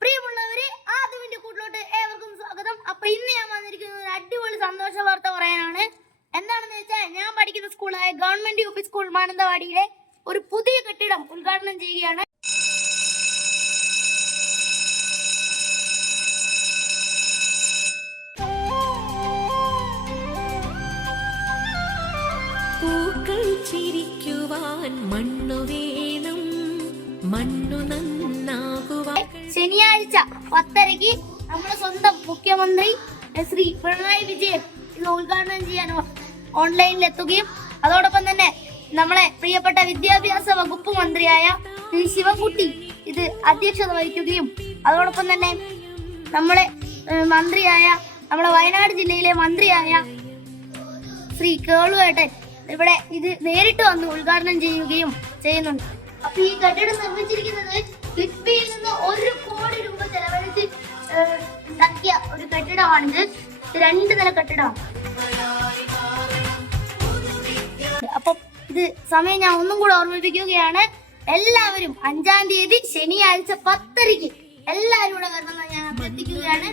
പ്രിയമുള്ളവരെ, ആദ്യമിന്റെ കൂട്ടിലോട്ട് ഏവർക്കും സ്വാഗതം. അപ്പൊ ഇന്ന് ഞാൻ വന്നിരിക്കുന്നത് ഒരു അടിപൊളി സന്തോഷ വാർത്ത പറയാനാണ്. എന്താണെന്ന് വെച്ചാൽ, ഞാൻ പഠിക്കുന്ന സ്കൂളായ ഗവൺമെന്റ് യു പി സ്കൂൾ മാനന്തവാടിയിലെ ഒരു പുതിയ കെട്ടിടം ഉദ്ഘാടനം ചെയ്യുകയാണ്. പൂക്കൾ ചിരിക്കുവാൻ മണ്ണു വേണം, മണ്ണു നന്നാകുവാൻ. ശനിയാഴ്ച 10:30 നമ്മുടെ സ്വന്തം മുഖ്യമന്ത്രി ശ്രീ പിണറായി വിജയൻ ഇത് ഉദ്ഘാടനം ചെയ്യാൻ ഓൺലൈനിൽ എത്തുകയും അതോടൊപ്പം തന്നെ നമ്മളെ പ്രിയപ്പെട്ട വിദ്യാഭ്യാസ വകുപ്പ് മന്ത്രിയായ ശ്രീ ശിവൻകുട്ടി ഇത് അധ്യക്ഷത വഹിക്കുകയും അതോടൊപ്പം തന്നെ നമ്മളെ നമ്മുടെ വയനാട് ജില്ലയിലെ മന്ത്രിയായ ശ്രീ കേളുവേട്ടൻ ഇവിടെ ഇത് നേരിട്ട് വന്ന് ഉദ്ഘാടനം ചെയ്യുകയും ചെയ്യുന്നുണ്ട്. അപ്പൊ ഈ കെട്ടിടം നിർമ്മിച്ചിരിക്കുന്നത് കിഫ്ബിയിൽ നിന്ന് 1 കോടി രൂപ ചെലവഴിച്ച് ഉണ്ടാക്കിയ ഒരു കെട്ടിടമാണിത്. 2 നില കെട്ടിടമാണ്. അപ്പൊ ഇത് സമയം ഞാൻ ഒന്നും കൂടെ ഓർമ്മിപ്പിക്കുകയാണ്. എല്ലാവരും 5-ാം തീയതി ശനിയാഴ്ച 10:30 എല്ലാവരും കൂടെ വരണമെന്ന് ഞാൻ അഭ്യർത്ഥിക്കുകയാണ്.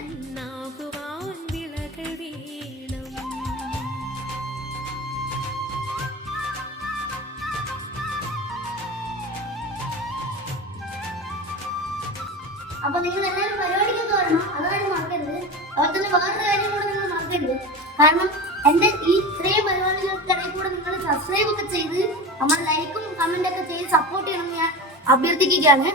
അപ്പൊ നിങ്ങൾ എല്ലാവരും പരിപാടിക്കൊക്കെ വരണം, അതാരും മറക്കരുത്. അതുപോലെ തന്നെ വേറൊരു കാര്യം കൂടെ നിങ്ങൾ മറക്കരുത്. കാരണം എന്റെ ഈ ഇത്രയും പരിപാടികൾക്കിടയിൽ കൂടെ നിങ്ങൾ സബ്സ്ക്രൈബ് ഒക്കെ ചെയ്ത് നമ്മൾ ലൈക്കും കമന്റ് ഒക്കെ ചെയ്ത് സപ്പോർട്ട് ചെയ്യണമെന്ന് ഞാൻ അഭ്യർത്ഥിക്കുകയാണ്.